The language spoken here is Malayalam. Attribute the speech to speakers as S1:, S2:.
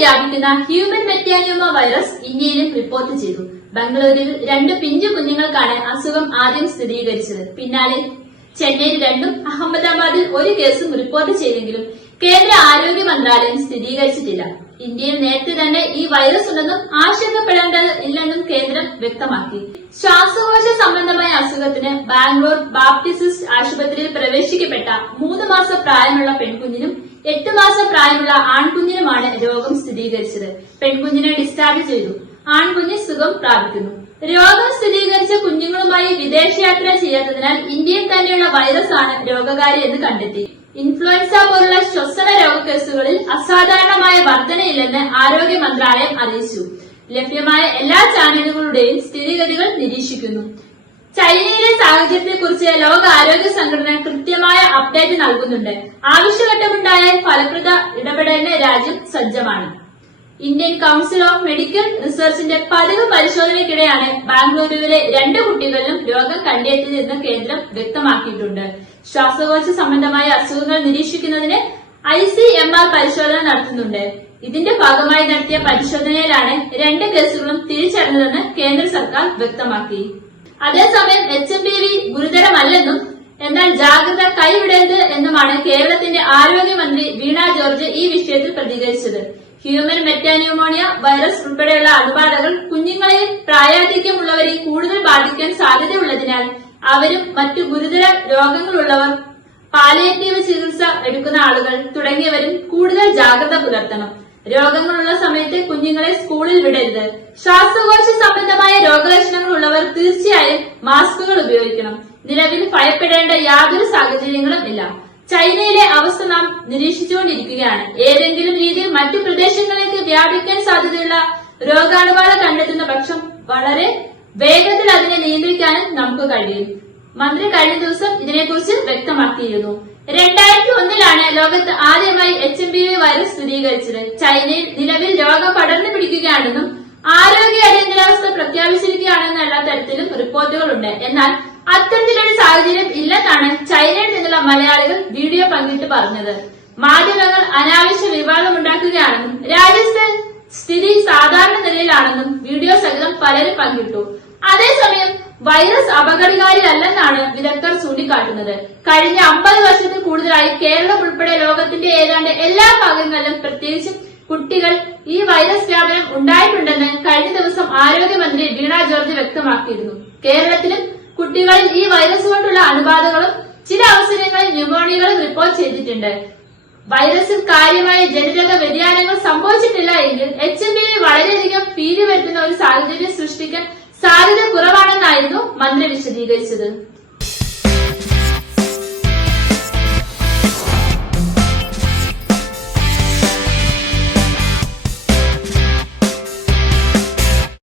S1: വ്യാപിക്കുന്ന ഹ്യൂമൻ മെറ്റാനിയോമ വൈറസ് ഇന്ത്യയിലും റിപ്പോർട്ട് ചെയ്തു. ബംഗളൂരുവിൽ രണ്ട് പിഞ്ചു കുഞ്ഞുങ്ങൾക്കാണ് അസുഖം ആദ്യം സ്ഥിരീകരിച്ചത്. പിന്നാലെ ചെന്നൈയിൽ രണ്ടും അഹമ്മദാബാദിൽ ഒരു കേസും റിപ്പോർട്ട് ചെയ്തെങ്കിലും കേന്ദ്ര ആരോഗ്യ മന്ത്രാലയം സ്ഥിരീകരിച്ചിട്ടില്ല. ഇന്ത്യയിൽ നേരത്തെ തന്നെ ഈ വൈറസ് ഉണ്ടെന്നും ആശങ്കപ്പെടേണ്ടത് ഇല്ലെന്നും കേന്ദ്രം വ്യക്തമാക്കി. ശ്വാസകോശ സംബന്ധമായ അസുഖത്തിന് ബാംഗ്ലൂർ ബാപ്റ്റിസിസ്റ്റ് ആശുപത്രിയിൽ പ്രവേശിക്കപ്പെട്ട മൂന്ന് മാസം പ്രായമുള്ള പെൺകുഞ്ഞിനും എട്ട് മാസം പ്രായമുള്ള ആൺകുഞ്ഞിനുമാണ് രോഗം സ്ഥിരീകരിച്ചത്. പെൺകുഞ്ഞിനെ ഡിസ്ചാർജ് ചെയ്തു. ആൺകുഞ്ഞ് സുഖം പ്രാപിക്കുന്നു. രോഗം സ്ഥിരീകരിച്ച കുഞ്ഞുങ്ങളുമായി വിദേശയാത്ര ചെയ്യാത്തതിനാൽ ഇന്ത്യയിൽ തന്നെയുള്ള വൈറസ് ആണ് രോഗകാരി എന്ന് കണ്ടെത്തി. ഇൻഫ്ലുവൻസ പോലുള്ള ശ്വസന രോഗ കേസുകളിൽ അസാധാരണമായ വർധനയില്ലെന്ന് ആരോഗ്യ മന്ത്രാലയം അറിയിച്ചു. ലഭ്യമായ എല്ലാ ചാനലുകളുടെയും സ്ഥിതിഗതികൾ നിരീക്ഷിക്കുന്നു. ചൈനയിലെ സാഹചര്യത്തെക്കുറിച്ച് ലോക ആരോഗ്യ സംഘടന കൃത്യമായ അപ്ഡേറ്റ് നൽകുന്നുണ്ട്. ആവശ്യഘട്ടമുണ്ടായാൽ ഫലപ്രദ ഇടപെടലിന് രാജ്യം സജ്ജമാണ്. ഇന്ത്യൻ കൌൺസിൽ ഓഫ് മെഡിക്കൽ റിസർച്ചിന്റെ പതിവ് പരിശോധനയ്ക്കിടെയാണ് ബാംഗ്ലൂരുവിലെ രണ്ട് കുട്ടികളിലും രോഗം കണ്ടെത്തിയതെന്ന് കേന്ദ്രം വ്യക്തമാക്കിയിട്ടുണ്ട്. ശ്വാസകോശ സംബന്ധമായ അസുഖങ്ങൾ നിരീക്ഷിക്കുന്നതിന് ഐ സി എം ആർ പരിശോധന നടത്തുന്നുണ്ട്. ഇതിന്റെ ഭാഗമായി നടത്തിയ പരിശോധനയിലാണ് രണ്ട് കേസുകളും തിരിച്ചറിഞ്ഞതെന്ന് കേന്ദ്ര സർക്കാർ വ്യക്തമാക്കി. അതേസമയം എച്ച് എം പി വി ഗുരുതരമല്ലെന്നും എന്നാൽ ജാഗ്രത കൈവിടരുത് എന്നുമാണ് കേരളത്തിന്റെ ആരോഗ്യമന്ത്രി വീണ ജോർജ് ഈ വിഷയത്തിൽ പ്രതികരിച്ചത്. ഹ്യൂമൻ മെറ്റാന്യൂമോണിയ വൈറസ് ഉൾപ്പെടെയുള്ള അണുബാധകൾ കുഞ്ഞുങ്ങളെയും പ്രായാധിക്യമുള്ളവരെയും കൂടുതൽ ബാധിക്കാൻ സാധ്യതയുള്ളതിനാൽ അവരും മറ്റു ഗുരുതര രോഗങ്ങളുള്ളവർ പാലിയേറ്റീവ് ചികിത്സ എടുക്കുന്ന ആളുകൾ തുടങ്ങിയവരും കൂടുതൽ ജാഗ്രത പുലർത്തണം. രോഗങ്ങളുള്ള സമയത്ത് കുഞ്ഞുങ്ങളെ സ്കൂളിൽ വിടരുത്. ശ്വാസകോശ സംബന്ധമായ രോഗലക്ഷണങ്ങൾ ഉള്ളവർ തീർച്ചയായും മാസ്കുകൾ ഉപയോഗിക്കണം. നിലവിൽ ഭയപ്പെടേണ്ട യാതൊരു സാഹചര്യങ്ങളും ഇല്ല. ചൈനയിലെ അവസ്ഥ നാം നിരീക്ഷിച്ചുകൊണ്ടിരിക്കുകയാണ്. ഏതെങ്കിലും രീതിയിൽ മറ്റു പ്രദേശങ്ങളിലേക്ക് വ്യാപിക്കാൻ സാധ്യതയുള്ള രോഗാണുബാധ കണ്ടെത്തുന്ന പക്ഷം വളരെ വേഗത്തിൽ അതിനെ നിയന്ത്രിക്കാനും നമുക്ക് കഴിയും. മന്ത്രി കഴിഞ്ഞ ദിവസം ഇതിനെക്കുറിച്ച് വ്യക്തമാക്കിയിരുന്നു. ഒന്നിലാണ് ലോകത്ത് ആദ്യമായി H M P V virus സ്ഥിരീകരിച്ചത്. ചൈനയിൽ നിലവിൽ രോഗം പടർന്നു പിടിക്കുകയാണെന്നും ആരോഗ്യ അടിയന്തരാവസ്ഥ പ്രഖ്യാപിച്ചിരിക്കുകയാണെന്നല്ല തരത്തിലും റിപ്പോർട്ടുകളുണ്ട്. എന്നാൽ അത്തരത്തിലൊരു സാഹചര്യം ഇല്ലെന്നാണ് ചൈനയിൽ നിന്നുള്ള മലയാളികൾ വീഡിയോ പങ്കിട്ട് പറഞ്ഞത്. മാധ്യമങ്ങൾ അനാവശ്യ വിവാദമുണ്ടാക്കുകയാണെന്നും രാജ്യത്ത് സ്ഥിതി സാധാരണ നിലയിലാണെന്നും വീഡിയോ സഹിതം പലരും പങ്കിട്ടു. അതേസമയം വൈറസ് അപകടകാരിയല്ലെന്നാണ് വിദഗ്ധർ ചൂണ്ടിക്കാട്ടുന്നത്. കഴിഞ്ഞ അമ്പത് വർഷത്തിൽ കൂടുതലായി കേരളം ഉൾപ്പെടെ ലോകത്തിന്റെ ഏതാണ്ട് എല്ലാ ഭാഗങ്ങളിലും പ്രത്യേകിച്ചും കുട്ടികൾ ഈ വൈറസ് വ്യാപനം ഉണ്ടായിട്ടുണ്ടെന്ന് കഴിഞ്ഞ ദിവസം ആരോഗ്യമന്ത്രി വീണ ജോർജ് വ്യക്തമാക്കിയിരുന്നു. കേരളത്തിലും കുട്ടികളിൽ ഈ വൈറസ് കൊണ്ടുള്ള അണുബാധകളും ചില അവസരങ്ങളിൽ ന്യൂമോണിയകളും റിപ്പോർട്ട് ചെയ്തിട്ടുണ്ട്. വൈറസിൽ കാര്യമായ ജനിതക വ്യതിയാനങ്ങൾ സംഭവിച്ചിട്ടില്ല എങ്കിൽ എച്ച് എം വി വളരെയധികം ഭീതി വരുത്തുന്ന ഒരു സാഹചര്യം സൃഷ്ടിക്കാൻ സാധ്യത കുറവാണെന്നായിരുന്നു മന്ത്രി വിശദീകരിച്ചത്